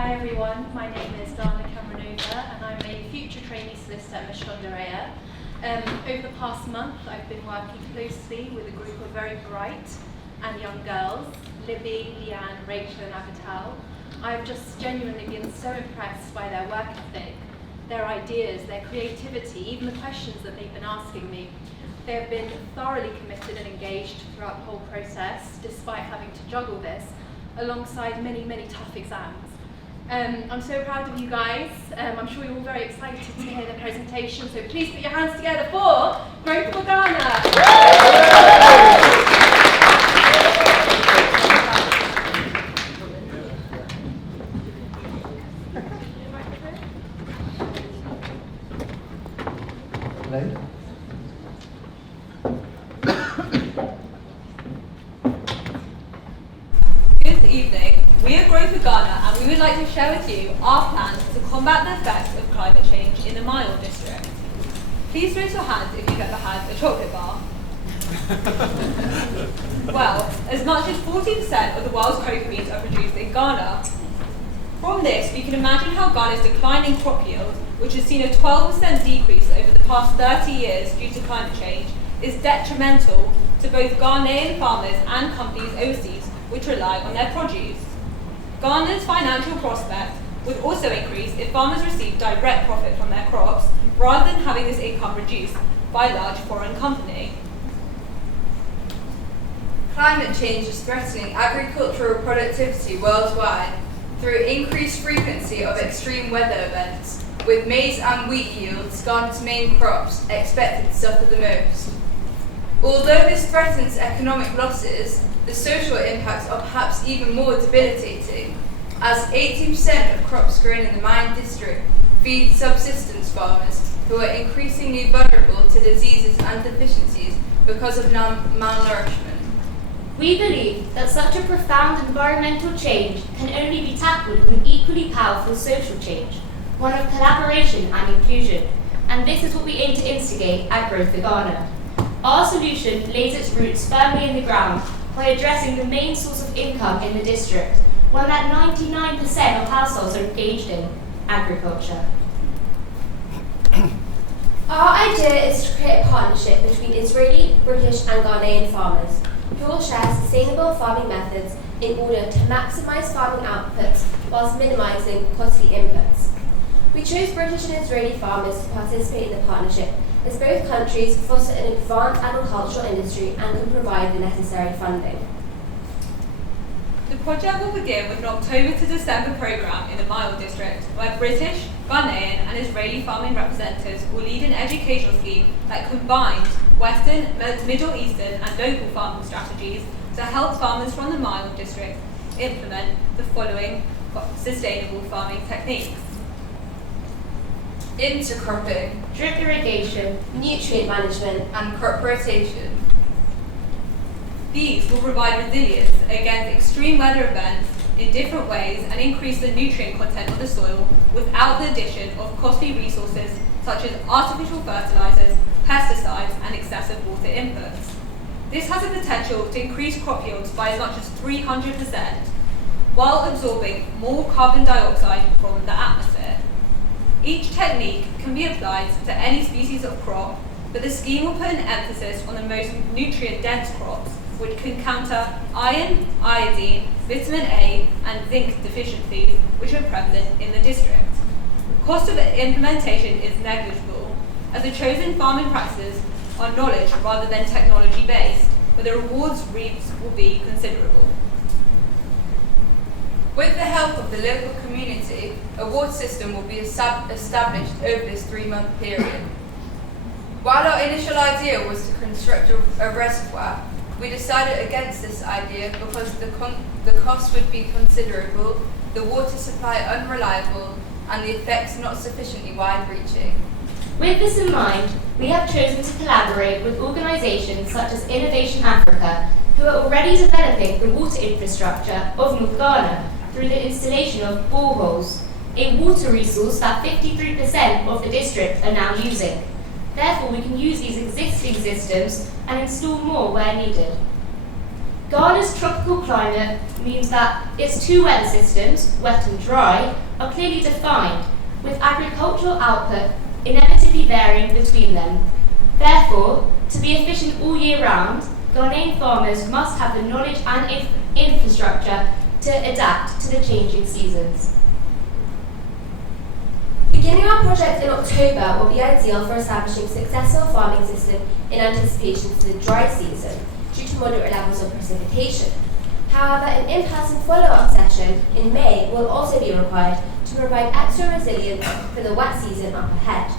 Hi everyone, my name is Dana Cameronova and I'm a future trainee solicitor at Mashkondareya. Over the past month I've been working closely with a group of very bright and young girls, Libby, Leanne, Rachel and Avital. I've just genuinely been so impressed by their work ethic, their ideas, their creativity, even the questions that they've been asking me. They have been thoroughly committed and engaged throughout the whole process, despite having to juggle this alongside many, many tough exams. I'm so proud of you guys. I'm sure you're all very excited to hear the presentation, so please put your hands together for Growth for Ghana. Hello. Good evening. We are Growth for Ghana and we would like to share with you our plans to combat the effects of climate change in the Mile district. Please raise your hands if you've ever had a chocolate bar. Well, as much as 40% of the world's cocoa beans are produced in Ghana. From this, we can imagine how Ghana's declining crop yield, which has seen a 12% decrease over the past 30 years due to climate change, is detrimental to both Ghanaian farmers and companies overseas which rely on their produce. Ghana's financial prospect would also increase if farmers received direct profit from their crops rather than having this income reduced by a large foreign company. Climate change is threatening agricultural productivity worldwide through increased frequency of extreme weather events, with maize and wheat yields, Ghana's main crops, expected to suffer the most. Although this threatens economic losses, the social impacts are perhaps even more debilitating, as 80% of crops grown in the mine district feed subsistence farmers who are increasingly vulnerable to diseases and deficiencies because of malnourishment. We believe that such a profound environmental change can only be tackled with an equally powerful social change, one of collaboration and inclusion, and this is what we aim to instigate at Growth for Ghana. Our solution lays its roots firmly in the ground by addressing the main source of income in the district, one that 99% of households are engaged in, agriculture. Our idea is to create a partnership between Israeli, British and Ghanaian farmers who will share sustainable farming methods in order to maximise farming outputs whilst minimising costly inputs. We chose British and Israeli farmers to participate in the partnership as both countries foster an advanced agricultural industry and can provide the necessary funding. The project will begin with an October to December programme in the Mile district, where British, Ghanaian and Israeli farming representatives will lead an educational scheme that combines Western, Middle Eastern and local farming strategies to help farmers from the Mile district implement the following sustainable farming techniques. Intercropping, Drip irrigation, nutrient management and crop rotation. These will provide resilience against extreme weather events in different ways and increase the nutrient content of the soil without the addition of costly resources such as artificial fertilizers, pesticides and excessive water inputs. This has the potential to increase crop yields by as much as 300% while absorbing more carbon dioxide from the atmosphere. Each technique can be applied to any species of crop, but the scheme will put an emphasis on the most nutrient-dense crops, which can counter iron, iodine, vitamin A, and zinc deficiencies, which are prevalent in the district. Cost of implementation is negligible, as the chosen farming practices are knowledge rather than technology-based, but the rewards reaped will be considerable. With the help of the local community, a water system will be established over this 3-month period. While our initial idea was to construct a reservoir, we decided against this idea because the cost would be considerable, the water supply unreliable, and the effects not sufficiently wide-reaching. With this in mind, we have chosen to collaborate with organisations such as Innovation Africa, who are already developing the water infrastructure of North Ghana through the installation of boreholes, a water resource that 53% of the district are now using. Therefore, we can use these existing systems and install more where needed. Ghana's tropical climate means that its two weather systems, wet and dry, are clearly defined, with agricultural output inevitably varying between them. Therefore, to be efficient all year round, Ghanaian farmers must have the knowledge and infrastructure to adapt to the changing seasons. Beginning our project in October will be ideal for establishing a successful farming system in anticipation for the dry season due to moderate levels of precipitation. However, an in-person follow-up session in May will also be required to provide extra resilience for the wet season up ahead.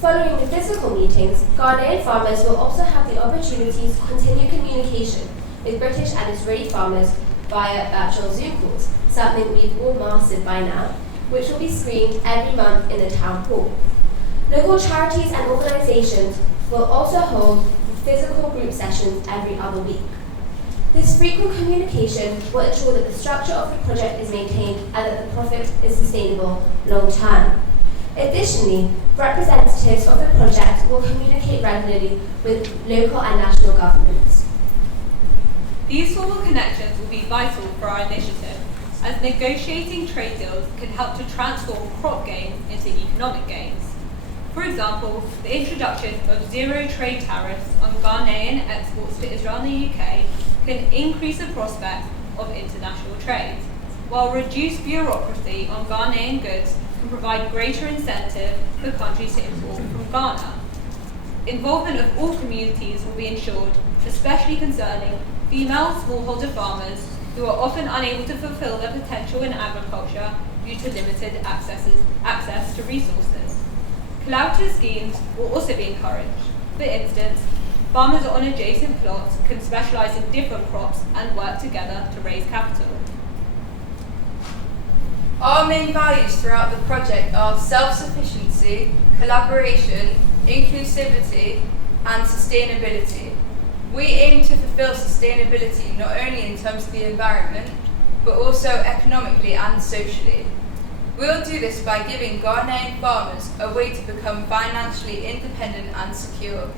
Following the physical meetings, Ghanaian farmers will also have the opportunity to continue communication with British and Israeli farmers via virtual Zoom calls, something we've all mastered by now, which will be screened every month in the town hall. Local charities and organisations will also hold physical group sessions every other week. This frequent communication will ensure that the structure of the project is maintained and that the profit is sustainable long term. Additionally, representatives of the project will communicate regularly with local and national governments. These formal connections will be vital for our initiative, as negotiating trade deals can help to transform crop gains into economic gains. For example, the introduction of zero trade tariffs on Ghanaian exports to Israel and the UK can increase the prospect of international trade, while reduced bureaucracy on Ghanaian goods can provide greater incentive for countries to import from Ghana. Involvement of all communities will be ensured, especially concerning female smallholder farmers who are often unable to fulfill their potential in agriculture due to limited access to resources. Collaborative schemes will also be encouraged. For instance, farmers on adjacent plots can specialise in different crops and work together to raise capital. Our main values throughout the project are self-sufficiency, collaboration, inclusivity, and sustainability. We aim to fulfill sustainability not only in terms of the environment, but also economically and socially. We'll do this by giving Ghanaian farmers a way to become financially independent and secure.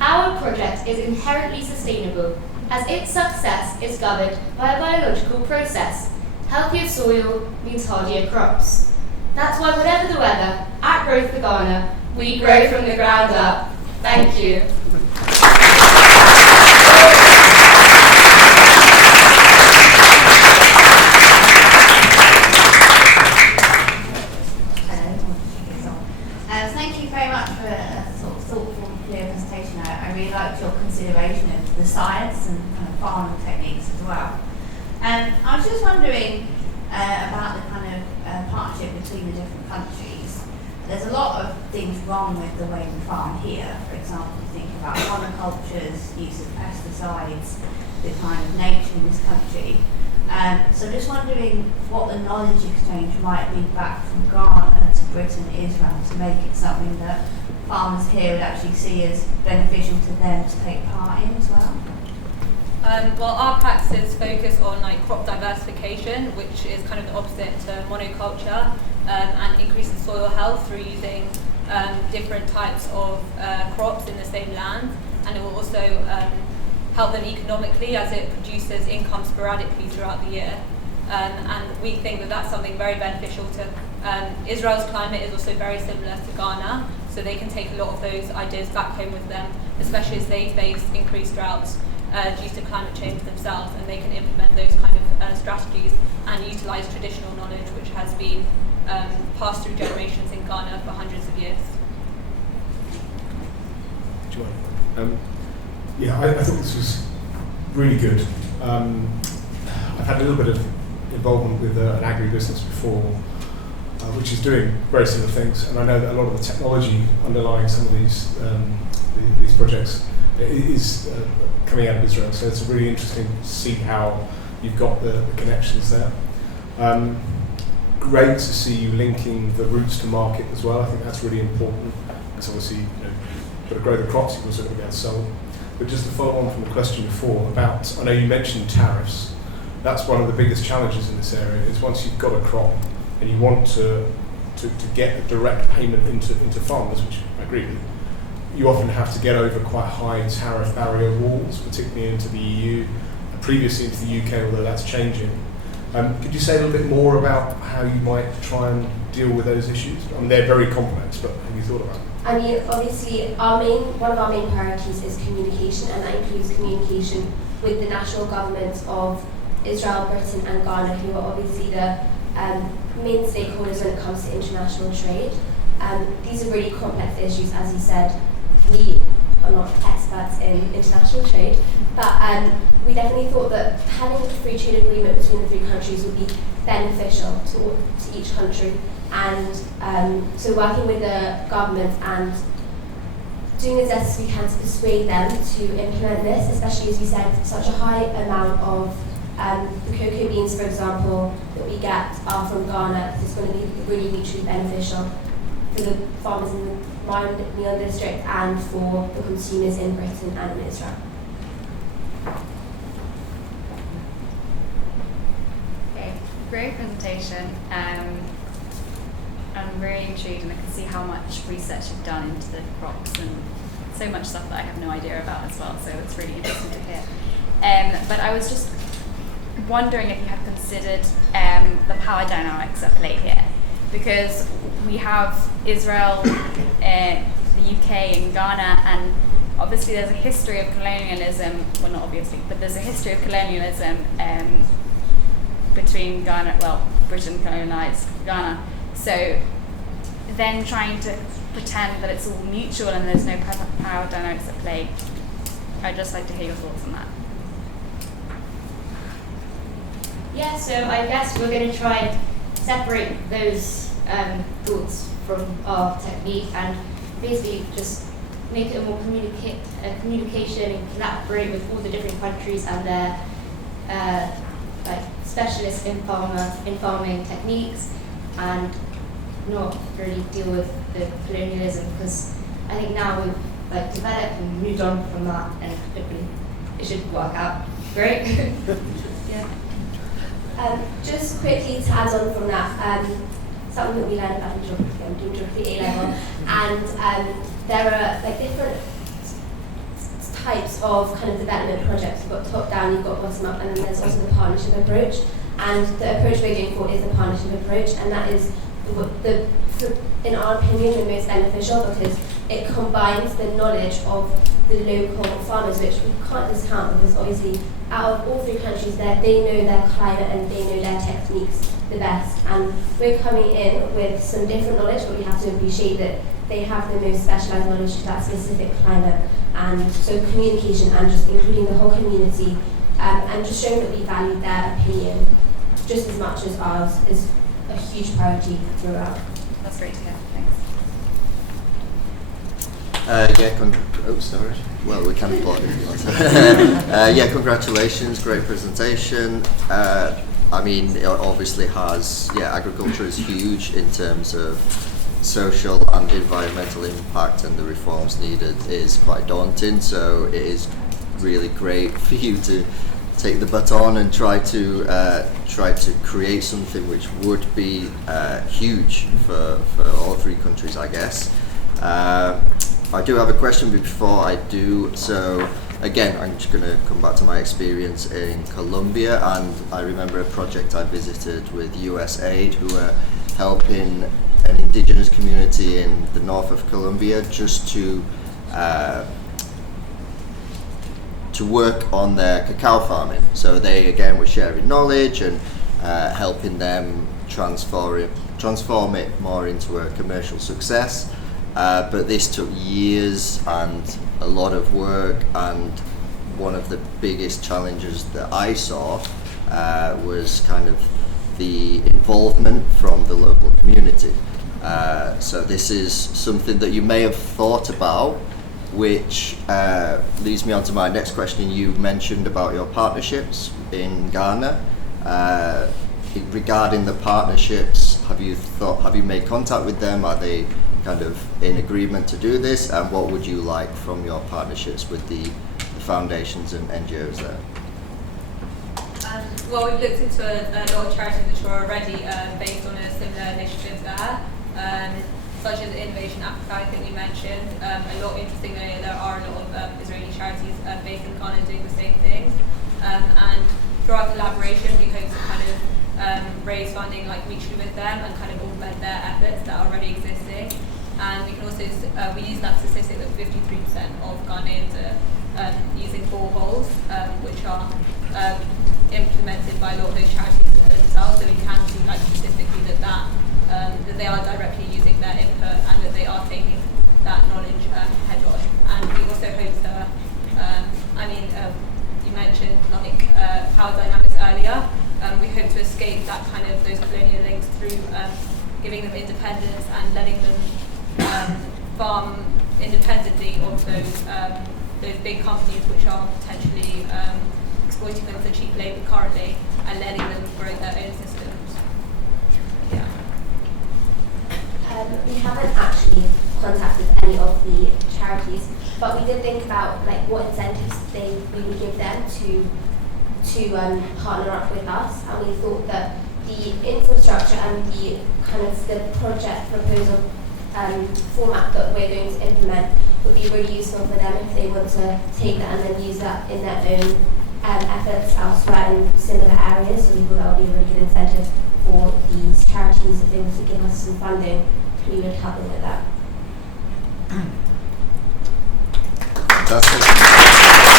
Our project is inherently sustainable, as its success is governed by a biological process. Healthier soil means hardier crops. That's why whatever the weather, at Growth for Ghana, we grow from the ground up. Thank you. Thank you very much for a sort of thoughtful and clear presentation. I really liked your consideration of the science and kind of farming techniques as well. I was just wondering about the kind of partnership between the different countries. There's a lot of things wrong with the way we farm here. For example, you think about monocultures, use of pesticides, the kind of nature in this country. So just wondering what the knowledge exchange might be back from Ghana to Britain and Israel to make it something that farmers here would actually see as beneficial to them to take part in as well. Well, our practices focus on crop diversification, which is kind of the opposite to monoculture, and increasing soil health through using different types of crops in the same land, and it will also help them economically as it produces income sporadically throughout the year. And we think that that's something very beneficial to Israel's climate is also very similar to Ghana, so they can take a lot of those ideas back home with them, especially as they face increased droughts due to climate change themselves, and they can implement those kind of strategies and utilise traditional knowledge which has been passed through generations in Ghana for hundreds of years. I thought this was really good. I've had a little bit of involvement with an agribusiness before, which is doing very similar things, and I know that a lot of the technology underlying some of these projects is coming out of Israel, so it's really interesting to see how you've got the connections there. Great to see you linking the routes to market as well. I think that's really important, because obviously you've got to grow the crops, you've also got to be able to sell them. But just to follow on from the question before about, I know you mentioned tariffs. That's one of the biggest challenges in this area, is once you've got a crop and you want to get a direct payment into farmers, which I agree with, you often have to get over quite high tariff barrier walls, particularly into the EU, previously into the UK, although that's changing. Could you say a little bit more about how you might try and deal with those issues? I mean, they're very complex, but have you thought about it? I mean, obviously, one of our main priorities is communication, and that includes communication with the national governments of Israel, Britain, and Ghana, who are obviously the main stakeholders when it comes to international trade. These are really complex issues, as you said. We are not experts in international trade, but we definitely thought that having a free trade agreement between the three countries would be beneficial to each country. And so working with the government and doing as best as we can to persuade them to implement this, especially as you said, such a high amount of the cocoa beans, for example, that we get are from Ghana. It's going to be really mutually beneficial for the farmers in the Meal District and for the consumers in Britain and in Israel. Okay, great presentation. I'm very intrigued, and I can see how much research you've done into the crops and so much stuff that I have no idea about as well, so it's really interesting to hear. But I was just wondering if you had considered the power dynamics at play here, because we have Israel, the UK and Ghana, and obviously there's a history of colonialism, well not obviously, but there's a history of colonialism between Ghana, well, Britain colonized Ghana. So then trying to pretend that it's all mutual and there's no power dynamics at play. I'd just like to hear your thoughts on that. Yeah, so I guess we're going to try and separate those thoughts from our technique and basically just make it a more communication and collaborate with all the different countries and their like specialists in farming techniques, and not really deal with the colonialism, because I think now we've like developed and moved on from that, and hopefully it should work out great. Yeah. Just quickly to add on from that, something that we learned about in geography, I'm doing geography A-level, and there are like different types of kind of development projects. You've got top-down, you've got bottom-up, and then there's also the partnership approach. And the approach we're going for is the partnership approach, and that is, in our opinion, the most beneficial, because it combines the knowledge of the local farmers, which we can't discount, because obviously out of all three countries, they know their climate and they know their techniques the best. And we're coming in with some different knowledge, but we have to appreciate that they have the most specialised knowledge to that specific climate. And so communication and just including the whole community and just showing that we value their opinion just as much as ours is a huge priority throughout. That's great to hear. Thanks. Sorry. Well, we can applaud if you want to. Congratulations, great presentation. I mean, it obviously has, agriculture is huge in terms of social and environmental impact, and the reforms needed is quite daunting, so it is really great for you to take the baton and try to create something which would be huge for all three countries, I guess. I do have a question, but before I do, so again, I'm just going to come back to my experience in Colombia, and I remember a project I visited with USAID, who were helping an indigenous community in the north of Colombia just to work on their cacao farming. So they again were sharing knowledge and helping them transform it more into a commercial success. But this took years and a lot of work, and one of the biggest challenges that I saw was kind of the involvement from the local community. So this is something that you may have thought about, which leads me on to my next question. You mentioned about your partnerships in Ghana. Regarding the partnerships, have you made contact with them? Are they kind of in agreement to do this? And what would you like from your partnerships with the foundations and NGOs there? Well, we've looked into a lot of charities in the shore already based on a similar initiative there, such as Innovation Africa, I think you mentioned. A a lot, interestingly, there are a lot of Israeli charities based in Ghana doing the same things. And through our collaboration, we hope to kind of raise funding mutually with them and kind of augment their efforts that are already existing. And we can also we use that statistic that 53% of Ghanaians are using boreholes, which are implemented by a lot of those charities themselves. So we can see statistically that they are directly using their input and that they are taking that knowledge head on. And we also hope to, you mentioned power dynamics earlier. We hope to escape that kind of those colonial links through giving them independence and letting them farm independently of those big companies which are potentially exploiting them for cheap labour currently, and letting them grow their own systems. Yeah. We haven't actually contacted any of the charities, but we did think about what incentives we would give them to partner up with us, and we thought that the infrastructure and the kind of the project proposal format that we're going to implement would be really useful for them if they want to take that and then use that in their own efforts elsewhere in similar areas. So we thought that would be a really good incentive for these charities. If they were to give us some funding, we would help them with that. Fantastic.